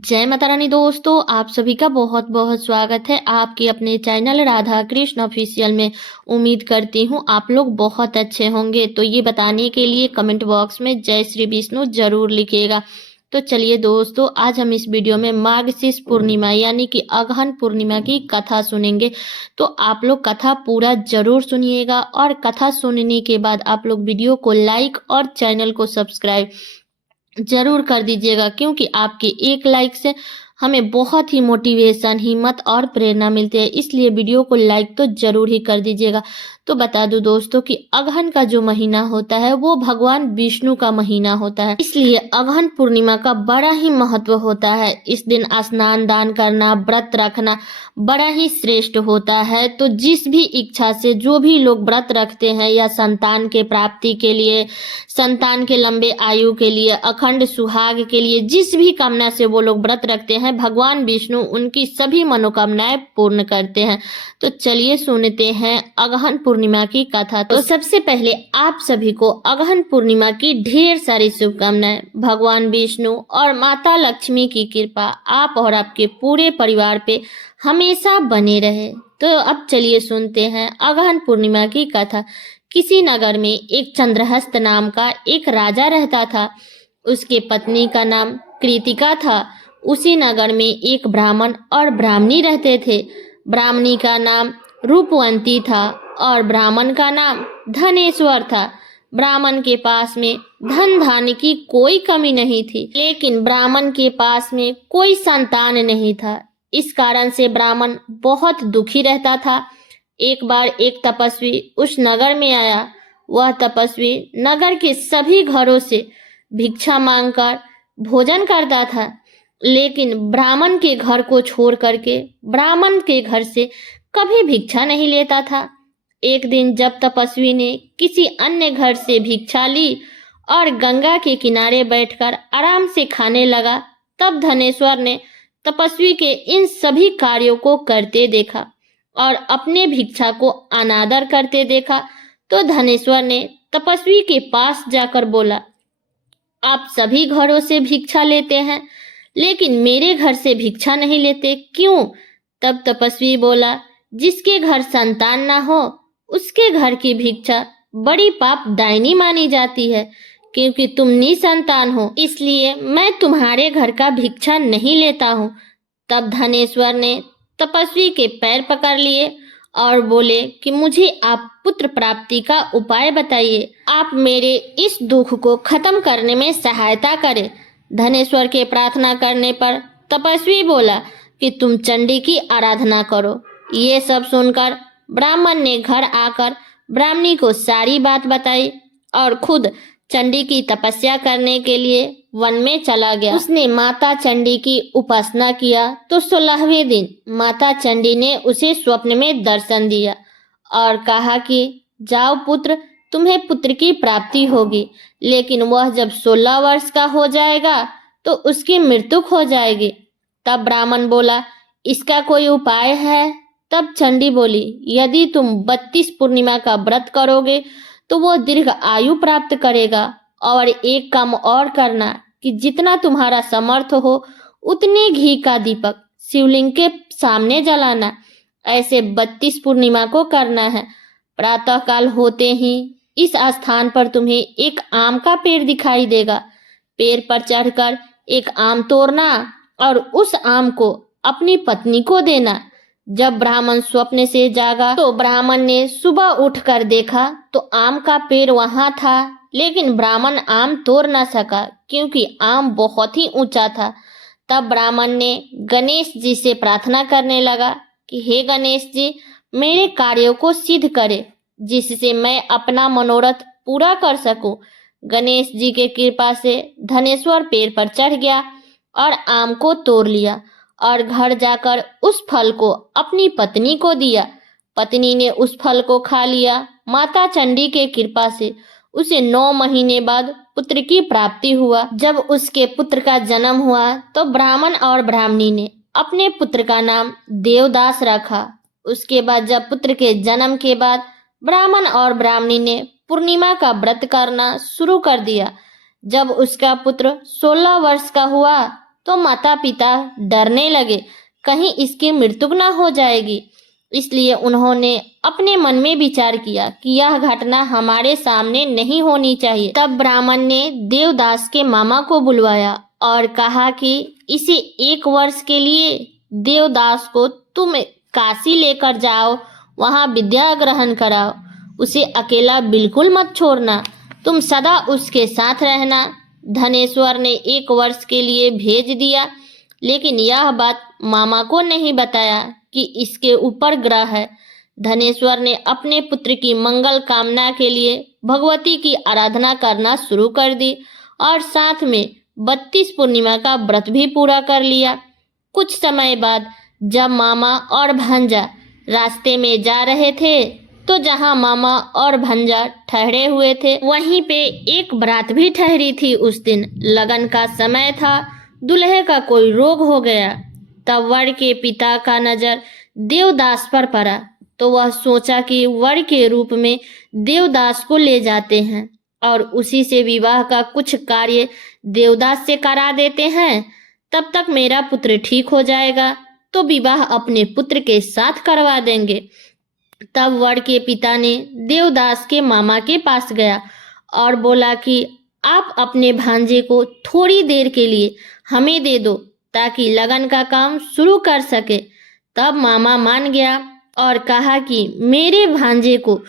जय माता रानी दोस्तों, आप सभी का बहुत बहुत स्वागत है आपके अपने चैनल राधा कृष्ण ऑफिशियल में। उम्मीद करती हूँ आप लोग बहुत अच्छे होंगे। तो ये बताने के लिए कमेंट बॉक्स में जय श्री विष्णु जरूर लिखिएगा। तो चलिए दोस्तों, आज हम इस वीडियो में मार्गशीर्ष पूर्णिमा यानी कि अगहन पूर्णिमा की कथा सुनेंगे। तो आप लोग कथा पूरा जरूर सुनिएगा और कथा सुनने के बाद आप लोग वीडियो को लाइक और चैनल को सब्सक्राइब जरूर कर दीजिएगा, क्योंकि आपके एक लाइक से हमें बहुत ही मोटिवेशन, हिम्मत और प्रेरणा मिलती है। इसलिए वीडियो को लाइक तो जरूर ही कर दीजिएगा। तो बता दूं दोस्तों कि अगहन का जो महीना होता है वो भगवान विष्णु का महीना होता है, इसलिए अगहन पूर्णिमा का बड़ा ही महत्व होता है। इस दिन स्नान दान करना, व्रत रखना बड़ा ही श्रेष्ठ होता है। तो जिस भी इच्छा से जो भी लोग व्रत रखते हैं या संतान के प्राप्ति के लिए, संतान के लंबे आयु के लिए, अखंड सुहाग के लिए, जिस भी कामना से वो लोग व्रत रखते हैं, भगवान विष्णु उनकी सभी मनोकामनाएं पूर्ण करते हैं। तो चलिए सुनते हैं अगहन पूर्णिमा की कथा। तो सबसे पहले आप सभी को अगहन पूर्णिमा की ढेर सारी शुभकामनाएं। भगवान विष्णु और माता लक्ष्मी की कृपा आप और आपके पूरे परिवार पे हमेशा बने रहे। तो अब चलिए सुनते हैं अगहन पूर्णिमा की कथा। किसी नगर में एक चंद्रहस्त नाम का एक राजा रहता था। उसके पत्नी का नाम कृतिका था। उसी नगर में एक ब्राह्मण और ब्राह्मणी रहते थे। ब्राह्मणी का नाम रूपवंती था और ब्राह्मण का नाम धनेश्वर था। ब्राह्मण के पास में धन धान्य की कोई कमी नहीं थी, लेकिन ब्राह्मण के पास में कोई संतान नहीं था। इस कारण से ब्राह्मण बहुत दुखी रहता था। एक बार एक तपस्वी उस नगर में आया। वह तपस्वी नगर के सभी घरों से भिक्षा मांगकर भोजन करता था, लेकिन ब्राह्मण के घर को छोड़ करके ब्राह्मण के घर से कभी भिक्षा नहीं लेता था। एक दिन जब तपस्वी ने किसी अन्य घर से भिक्षा ली और गंगा के किनारे बैठकर आराम से खाने लगा, तब धनेश्वर ने तपस्वी के इन सभी कार्यों को करते देखा और अपने भिक्षा को अनादर करते देखा। तो धनेश्वर ने तपस्वी के पास जाकर बोला, आप सभी घरों से भिक्षा लेते हैं, लेकिन मेरे घर से भिक्षा नहीं लेते, क्यों? तब तपस्वी बोला, जिसके घर संतान ना हो उसके घर की भिक्षा बड़ी पापदायिनी मानी जाती है। क्योंकि तुम निसंतान हो, इसलिए मैं तुम्हारे घर का भिक्षा नहीं लेता हूँ। तब धनेश्वर ने तपस्वी के पैर पकड़ लिए और बोले कि मुझे आप पुत्र प्राप्ति का उपाय बताइए। आप मेरे इस दुख को खत्म करने में सहायता करें। धनेश्वर के प्रार्थना करने पर तपस्वी बोला कि तुम चंडी की आराधना करो। ये सब सुनकर ब्राह्मण ने घर आकर ब्राह्मणी को सारी बात बताई और खुद चंडी की तपस्या करने के लिए वन में चला गया। उसने माता चंडी की उपासना किया। तो 16वें दिन माता चंडी ने उसे स्वप्न में दर्शन दिया और कहा कि जाओ पुत्र, तुम्हें पुत्र की प्राप्ति होगी, लेकिन वह जब 16 वर्ष का हो जाएगा तो उसकी मृत्यु हो जाएगी। तब ब्राह्मण बोला, इसका कोई उपाय है? तब चंडी बोली, यदि तुम 32 पूर्णिमा का व्रत करोगे तो वो दीर्घ आयु प्राप्त करेगा। और एक काम और करना कि जितना तुम्हारा समर्थ हो उतने घी का दीपक शिवलिंग के सामने जलाना। ऐसे 32 पूर्णिमा को करना है। प्रातः काल होते ही इस स्थान पर तुम्हें एक आम का पेड़ दिखाई देगा। पेड़ पर चढ़कर एक आम तोड़ना और उस आम को अपनी पत्नी को देना। जब ब्राह्मण स्वप्न से जागा तो ब्राह्मण ने सुबह उठकर देखा तो आम का पेड़ वहां था, लेकिन ब्राह्मण आम तोड़ न सका क्योंकि आम बहुत ही ऊंचा था। तब ब्राह्मण ने गणेश जी से प्रार्थना करने लगा कि हे गणेश जी, मेरे कार्यों को सिद्ध करे, जिससे मैं अपना मनोरथ पूरा कर सकूं। गणेश जी के कृपा से धनेश्वर पेड़ पर चढ़ गया और आम को तोड़ लिया और घर जाकर उस फल को अपनी पत्नी को दिया। पत्नी ने उस फल को खा लिया। माता चंडी के कृपा से उसे 9 महीने बाद पुत्र की प्राप्ति हुआ। जब उसके पुत्र का जन्म हुआ तो ब्राह्मण और ब्राह्मणी ने अपने पुत्र का नाम देवदास रखा। उसके बाद जब पुत्र के जन्म के बाद ब्राह्मण और ब्राह्मणी ने पूर्णिमा का व्रत करना शुरू कर दिया। जब उसका पुत्र 16 वर्ष का हुआ तो माता पिता डरने लगे कहीं इसकी मृत्यु न हो जाएगी। इसलिए उन्होंने अपने मन में विचार किया कि यह घटना हमारे सामने नहीं होनी चाहिए। तब ब्राह्मण ने देवदास के मामा को बुलवाया और कहा कि इसे 1 वर्ष के लिए देवदास को तुम काशी लेकर जाओ, वहां विद्या ग्रहण कराओ। उसे अकेला बिल्कुल मत छोड़ना, तुम सदा उसके साथ रहना। धनेश्वर ने 1 वर्ष के लिए भेज दिया, लेकिन यह बात मामा को नहीं बताया कि इसके ऊपर ग्रह है। धनेश्वर ने अपने पुत्र की मंगल कामना के लिए भगवती की आराधना करना शुरू कर दी और साथ में 32 पूर्णिमा का व्रत भी पूरा कर लिया। कुछ समय बाद जब मामा और भांजा रास्ते में जा रहे थे, तो जहां मामा और भांजा ठहरे हुए थे, वहीं पे एक बारात भी ठहरी थी। उस दिन लगन का समय था। दूल्हे का कोई रोग हो गया। तब वर के पिता का नजर देवदास पर पड़ा, तो वह सोचा कि वर के रूप में देवदास को ले जाते हैं और उसी से विवाह का कुछ कार्य देवदास से करा देते हैं। तब तक मेरा पुत्र ठीक हो जाएगा, तो विवाह अपने पुत्र के साथ करवा देंगे। तब वर के पिता ने देवदास के मामा के पास गया और बोला कि आप अपने भांजे को थोड़ी देर के लिए हमें दे दो, ताकि लगन का काम शुरू कर सके। तब मामा मान गया और कहा कि मेरे भांजे को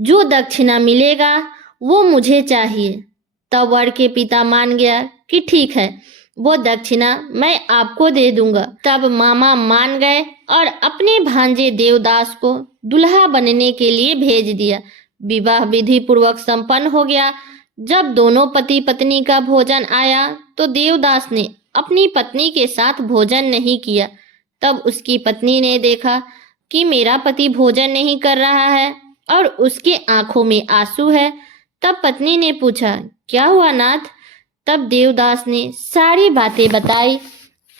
जो दक्षिणा मिलेगा वो मुझे चाहिए। तब वर के पिता मान गया कि ठीक है, वो दक्षिणा मैं आपको दे दूंगा। तब मामा मान गए और अपने भांजे देवदास को दुल्हा बनने के लिए भेज दिया। विवाह विधि पूर्वक संपन्न हो गया। जब दोनों पति पत्नी का भोजन आया, तो देवदास ने अपनी पत्नी के साथ भोजन नहीं किया। तब उसकी पत्नी ने देखा कि मेरा पति भोजन नहीं कर रहा है और उसके आंखों में आंसू है। तब पत्नी ने पूछा, क्या हुआ नाथ? तब देवदास ने सारी बातें बताई।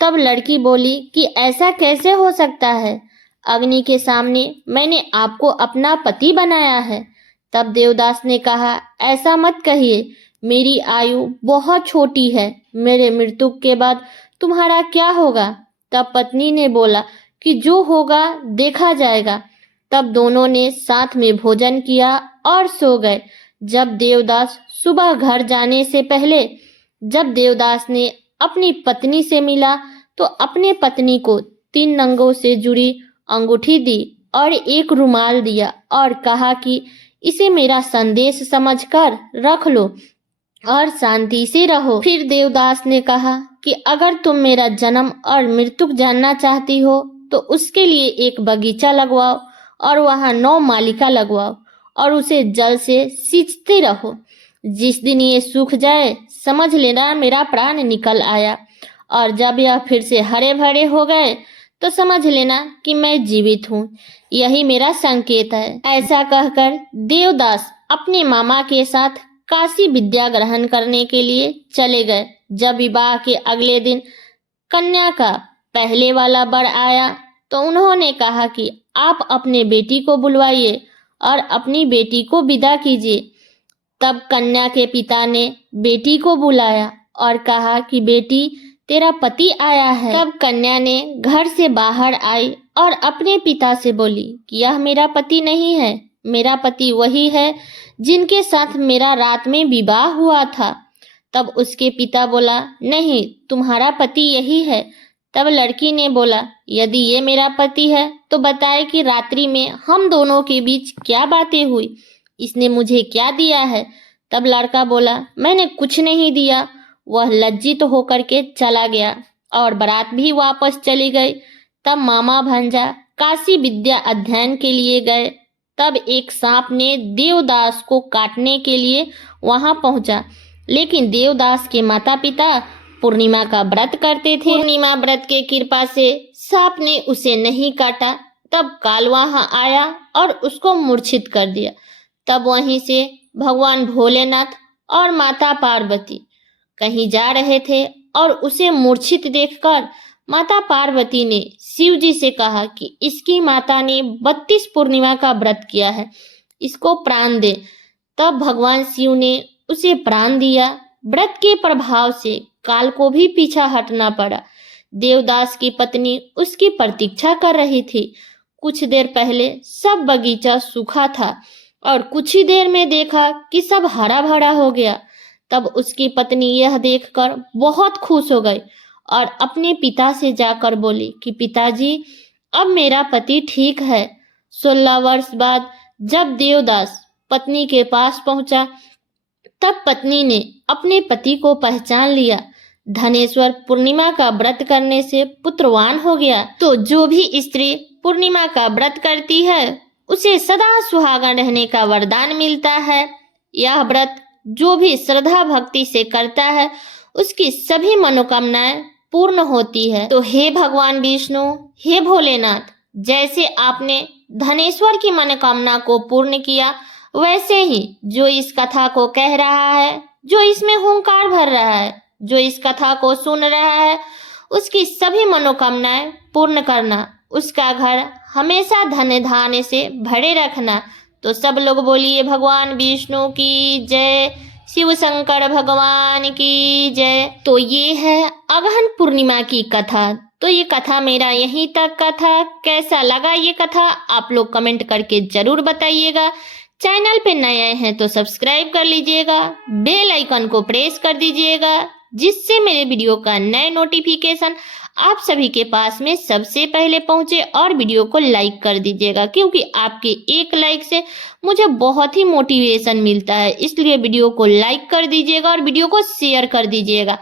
तब लड़की बोली कि ऐसा कैसे हो सकता है? अग्नि के सामने मैंने आपको अपना पति बनाया है। तब देवदास ने कहा, ऐसा मत कहिए, मेरी आयु बहुत छोटी है, मेरे मृत्यु के बाद तुम्हारा क्या होगा? तब पत्नी ने बोला कि जो होगा देखा जाएगा। तब दोनों ने साथ में भोजन किया और सो गए। जब देवदास सुबह घर जाने से पहले जब देवदास ने अपनी पत्नी से मिला, तो अपने पत्नी को 3 नंगों से जुड़ी अंगूठी दी और एक रुमाल दिया और कहा कि इसे मेरा संदेश समझकर रख लो और शांति से रहो। फिर देवदास ने कहा कि अगर तुम मेरा जन्म और मृत्यु जानना चाहती हो, तो उसके लिए एक बगीचा लगवाओ और वहां 9 मालिका लगवाओ और उसे जल से सींचते रहो। जिस दिन ये सूख जाए, समझ लेना मेरा प्राण निकल आया, और जब यह फिर से हरे भरे हो गए, तो समझ लेना कि मैं जीवित हूँ। यही मेरा संकेत है। ऐसा कहकर देवदास अपने मामा के साथ काशी विद्या ग्रहण करने के लिए चले गए। जब विवाह के अगले दिन कन्या का पहले वाला वर आया, तो उन्होंने कहा कि आप अपने बेटी को बुलवाइए और अपनी बेटी को विदा कीजिए। तब कन्या के पिता ने बेटी को बुलाया और कहा कि बेटी, तेरा पति आया है। तब कन्या ने घर से बाहर आई और अपने पिता से बोली कि यह मेरा पति नहीं है, मेरा पति वही है जिनके साथ मेरा रात में विवाह हुआ था। तब उसके पिता बोला, नहीं, तुम्हारा पति यही है। तब लड़की ने बोला, यदि ये मेरा पति है तो बताए कि रात्रि में हम दोनों के बीच क्या बातें हुई, इसने मुझे क्या दिया है? तब लड़का बोला, मैंने कुछ नहीं दिया। वह लज्जित होकर के चला गया और बारात भी वापस चली गई। तब मामा भांजा काशी विद्या अध्ययन के लिए गए। तब एक सांप ने देवदास को काटने के लिए वहां पहुंचा, लेकिन देवदास के माता पिता पूर्णिमा का व्रत करते थे। पूर्णिमा व्रत के कृपा से सांप ने उसे नहीं काटा। तब काल वहां आया और उसको मूर्छित कर दिया। तब वहीं से भगवान भोलेनाथ और माता पार्वती कहीं जा रहे थे और उसे मूर्छित देखकर माता पार्वती ने शिव जी से कहा कि इसकी माता ने 32 पूर्णिमा का व्रत किया है, इसको प्राण दे। तब भगवान शिव ने उसे प्राण दिया। व्रत के प्रभाव से काल को भी पीछा हटना पड़ा। देवदास की पत्नी उसकी प्रतीक्षा कर रही थी। कुछ देर पहले सब बगीचा सूखा था और कुछ ही देर में देखा कि सब हरा भरा हो गया। तब उसकी पत्नी यह देखकर बहुत खुश हो गई और अपने पिता से जाकर बोली कि पिताजी, अब मेरा पति ठीक है। 16 वर्ष बाद जब देवदास पत्नी के पास पहुंचा, तब पत्नी ने अपने पति को पहचान लिया। धनेश्वर पूर्णिमा का व्रत करने से पुत्रवान हो गया। तो जो भी स्त्री पूर्णिमा का व्रत करती है उसे सदा सुहागन रहने का वरदान मिलता है। यह व्रत जो भी श्रद्धा भक्ति से करता है उसकी सभी मनोकामनाएं पूर्ण होती है। तो हे भगवान विष्णु, हे भोलेनाथ, जैसे आपने धनेश्वर की मनोकामना को पूर्ण किया, वैसे ही जो इस कथा को कह रहा है, जो इसमें हुंकार भर रहा है, जो इस कथा को सुन रहा है, उसकी सभी मनोकामनाएं पूर्ण करना, उसका घर हमेशा धन धान्य से भरे रखना। तो सब लोग बोलिए भगवान विष्णु की जय, शिव शंकर भगवान की जय। तो ये है अगहन पूर्णिमा की कथा। तो ये कथा मेरा यहीं तक का था। कैसा लगा ये कथा आप लोग कमेंट करके जरूर बताइएगा। चैनल पे नए हैं तो सब्सक्राइब कर लीजिएगा, बेल आइकन को प्रेस कर दीजिएगा, जिससे मेरे वीडियो का नए नोटिफिकेशन आप सभी के पास में सबसे पहले पहुंचे। और वीडियो को लाइक कर दीजिएगा, क्योंकि आपके एक लाइक से मुझे बहुत ही मोटिवेशन मिलता है। इसलिए वीडियो को लाइक कर दीजिएगा और वीडियो को शेयर कर दीजिएगा,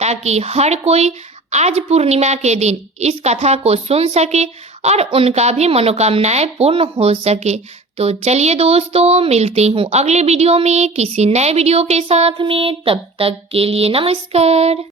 ताकि हर कोई आज पूर्णिमा के दिन इस कथा को सुन सके और उनका भी मनोकामनाएं पूर्ण हो सके। तो चलिए दोस्तों, मिलती हूँ अगले वीडियो में किसी नए वीडियो के साथ में। तब तक के लिए नमस्कार।